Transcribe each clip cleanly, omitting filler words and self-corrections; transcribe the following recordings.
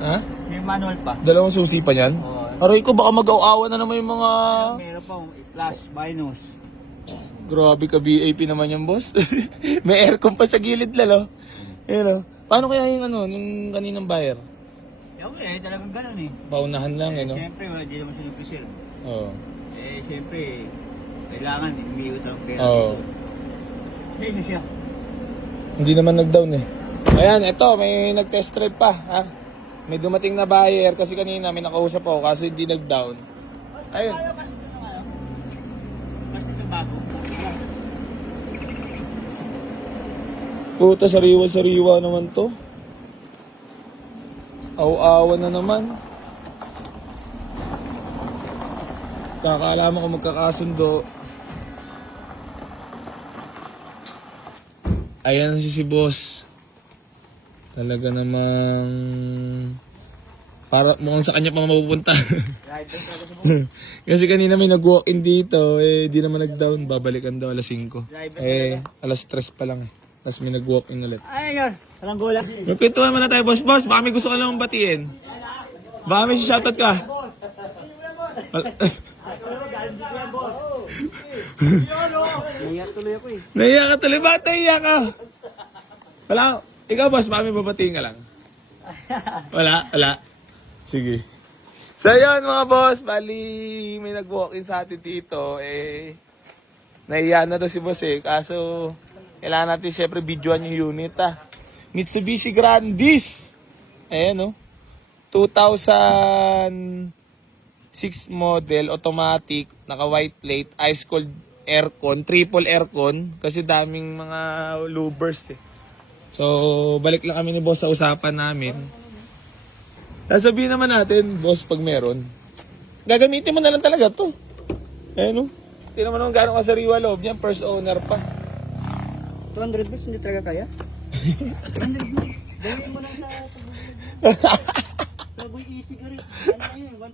Ha? May manual pa. Dalawang susi pa yan? Oo. Aray ko, baka mag-awa na naman yung mga... Meron pa, flash, minus. Grabe ka, BAP naman yan, boss. May aircon pa sa gilid lalo. Ayun o. Paano kaya yung ano, yung kaninang buyer? Talagang ganun eh. Paunahan lang eh, no? Siyempre, hindi naman siya nag-presale. Oo. Siyempre, kailangan, umiikot ang pera Oo. dito. Ayun siya. Hindi naman nag-down eh. Ayan, eto, may nag-test drive pa, ha? May dumating na buyer kasi kanina may nakausap ako kaso hindi nag-down. Ayun. Kasi ito bago. Puta, sariwa-sariwa naman to. Aw-awa na naman. Kakalaman ko magkakasundo. Ayan si boss. Talaga namang para mukhang sa kanya pa mapupunta. Kasi kanina may nag-walk-in dito, di naman nag-down. Babalikan daw alas 5. Alas 3 pa lang eh. Tapos may nag-walk-in ulit. Ay, yun. Walang gula. Magkwentuhan muna tayo, boss. Boss, baka may gusto ka lang batiin. Baka may shoutout ka. Naiyak tuloy ako eh. Naiyak ka tuloy. Bakit naiyak ka? Wala. Ikaw, boss, baka may babatiin ka lang. Wala. Sige. So, yun mga boss. Bali, may nag-walk-in sa atin dito. Naiyak na to si boss eh. Kaso, kailangan natin syempre videoan yung unit Mitsubishi Grandis. Ayan, no? 2006 model, automatic, naka-white plate, ice cold aircon, triple aircon, kasi daming mga louvers eh. So, balik lang kami ni boss sa usapan namin. Sasabihin naman natin, boss, pag meron, gagamitin mo na lang talaga to. Ayan, no? Tingnan mo naman gano'ng kasariwa loob niyan, first owner pa. 200 bits, hindi talaga kaya? 200 bits. Gawin mo lang sa Boy e-cigarette. Ano yun?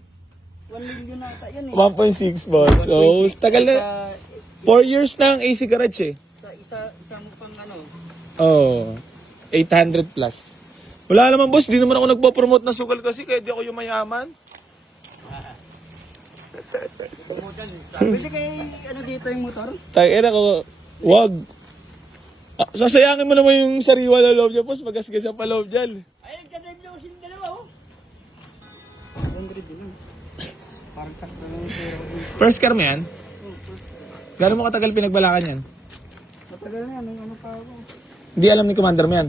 1 million na ata yan eh. 1.6 boss. So, tagal na. 4 years na ang AC Garage eh. Sa isang pang ano. Oh, 800 plus. Wala naman boss, di naman ako nagpo-promote na sugal kasi kaya di ako yung mayaman. Pwede kay ano dito yung motor? Tayo na ko, wag. Sasayangin mo naman yung sariwa na loob niya boss, magasgas pa loob dyan. Ayun, kadrive lang silang dalawa oh. 100 din lang. Parang sakto lang yung pera ko. First car mo yan? Gano'n mo katagal pinagbalakan yan? Matagal na yan, may ano pa ako. Hindi alam ni Commander mo yan?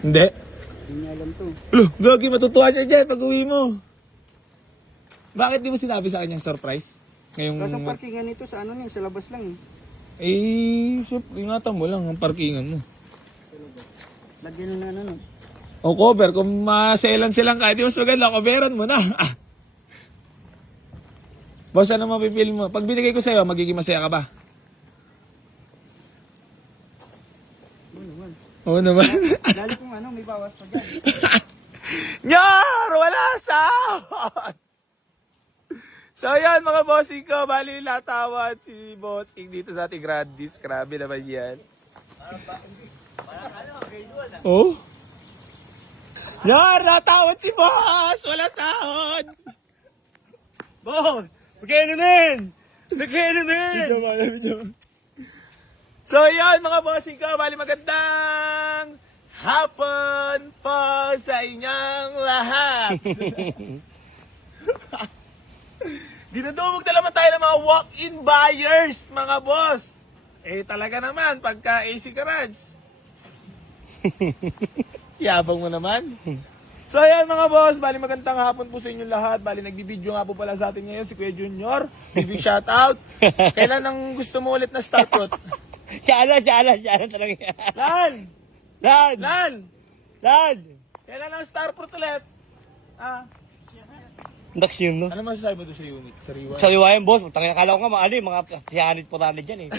Hindi? Hindi niya alam to. Alo, gagi, matutuwa siya dyan pag uwi mo. Bakit di mo sinabi sa kanya surprise? Ngayong... Kaso parkingan nito sa ano niyan, sa labas lang eh. Syempre, ingatan mo lang ang parkingan mo. Lagyan na ano no. O cover, kung maselan silang kahit di mas maganda, coveran mo na. Boss, ano mapipil mo? Pag binigay ko sa'yo, magiging masaya ka ba? Oo naman. Dali kung ano, may bawas pa dyan. Nyar! Wala sahod! So yan mga bossing ko, bali natawad si bossing dito sa ating Grandis. Grabe naman yan. Oh? Nyar! Natawad si boss! Wala sahod! Boss! Magkainunin! Nagkainunin! So yan mga bossing ko, bali magandang hapon po sa inyong lahat. Dinudumog na naman tayo ng mga walk-in buyers, mga boss. Talaga naman, pagka AC Garage. Yabang mo naman. So ayan mga boss, bali magandang hapon po sa inyong lahat. Bali nagbibideo nga po pala sa atin ngayon si Kuya Junior. Big shoutout. Kailan ang gusto mo ulit na star fruit? Tsala talaga yan. Lan! Kailan ang star fruit ulit? Daksyon no? Ano masasabi mo doon sa unit? Sariwa? Sariwayan boss, tangina kala ko nga mga siyanit po tayo dyan eh.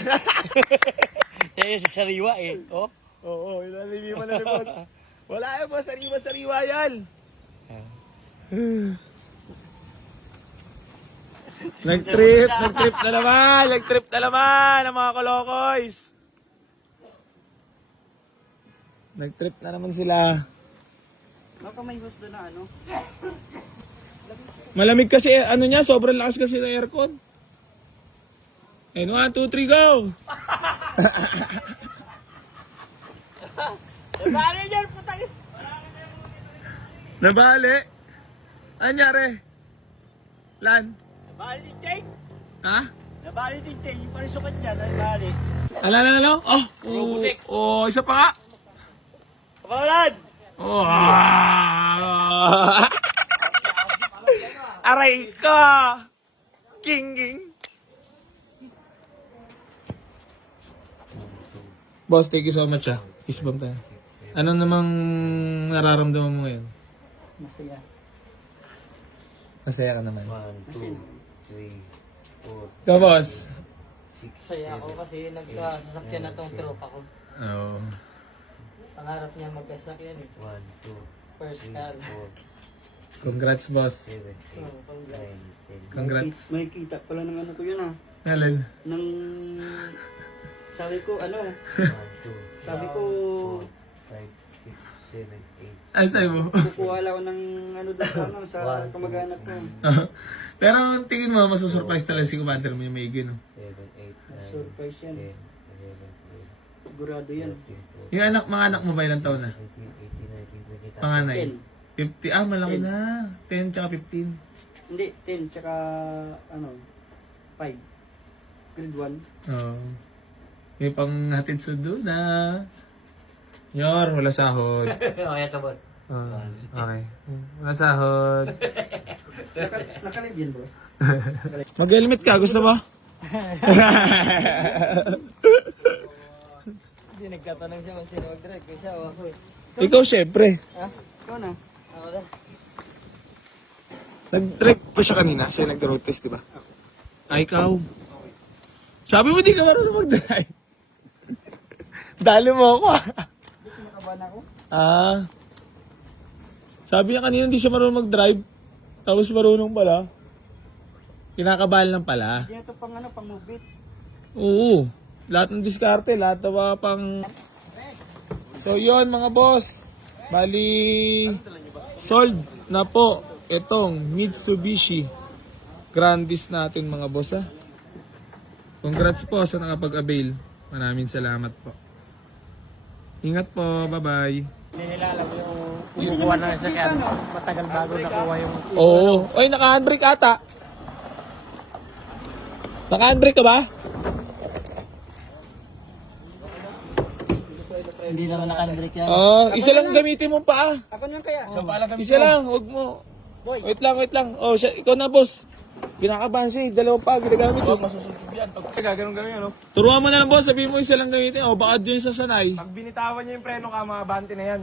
Kaya sa sariwa eh. Oh. Oo, inaliliman na rin boss. Wala yan boss, sariwa yan. Nag-trip na naman ang mga kolokoys. Nag-trip na naman sila. Baka may gusto na ano. Malamig kasi, ano niya, sobrang lakas kasi ng aircon. And 1, 2, 3, go! Nabali dyan, putang. Nabali. Anyari? Lan? Nabali din, Jay. Ha? Nabali din, Jay. Yung parisukat niya, nabali. Alala? Oh, Robotic. oh, isa pa nga. Kapalan! Oh, aray ka! King. Boss, thank you so much ah. Peace bomb tayo. Ano namang nararamdaman mo ngayon? Masaya. Masaya ka naman. 1, 2, 3, 4. Ka, boss? Saya ako kasi nagkasasakyan na tong tropa ko. Oo. Pangarap niya magkasakyan eh. 1, 2, First car. 4, Congrats, boss. 7, 8, Oh, congrats. 9, 10. Congrats. May kita pala ng ano ko yun ah. Alin? Nang sabi ko ano, 1, 2, sabi ko 5, 6, 7, 8. Ay, sa'yo mo. kukuha lang ako ng ano doon sa ano, sa kamag-anak ko. Pero tingin mo, masusurprise talaga si Commander mo yung maigi, no? 7, 8, 9, Surprise yan. 10, 11, Sigurado yan. 12, Yung mga anak mo ba ilang taon na? 13, 14, 15, 16, 17, 18, Panganay? 10. 50, malaki na. 10 tsaka 15. Hindi, 10 tsaka ano, 5. Grade 1. Oo. May panghatid sundo na. Yor, wala sahod. Oh, eto boss. Okay. Wala sahod. Nakalib yan, boss. Mag-helmet ka, gusto mo? Hindi nagtatanong siya kung sino mag-drive. Kasi ako ako eh. Ikaw, syempre. Ha? Ikaw na. Ako na. Nag-drive pa siya kanina. Siya nag-road test, di ba? Ay, ikaw. Sabi mo di ka marunong mag-drive. Dali mo ako. Nakabahan ako. Ah. Sabi niya kanina hindi siya marunong mag-drive. Tapos marunong pala. Kinakabahan lang pala. Hindi na ito pang ano, pang move it. Oo. Lahat ng diskarte, lahat na pang... So yon mga boss. Bali, sold na po itong Mitsubishi Grandis natin mga boss ha. Congrats po sa nakapag-avail. Maraming salamat po. Ingat po. Bye-bye. Hindi nila alam yung kumukuha ng sasakyan. Matagal bago nakuha yung... Oo. Oy, naka-handbrake ata. Naka-handbrake ka ba? Hindi naman naka-handbrake yan. Isa lang gamitin mo pa. Ako na kaya. Isa lang, wag mo. Wait lang. Oh, siya, ikaw na boss. Kinakabahan siya, dalawang pa ginagamit. Oh, masusunod yan. Pag gano'n gawin, ano? Turuan mo na lang boss, sabihin mo isa lang gamitin. Oh, baka dyan sa sanay. Pag binitawan niya yung preno ka, mga bante na yan.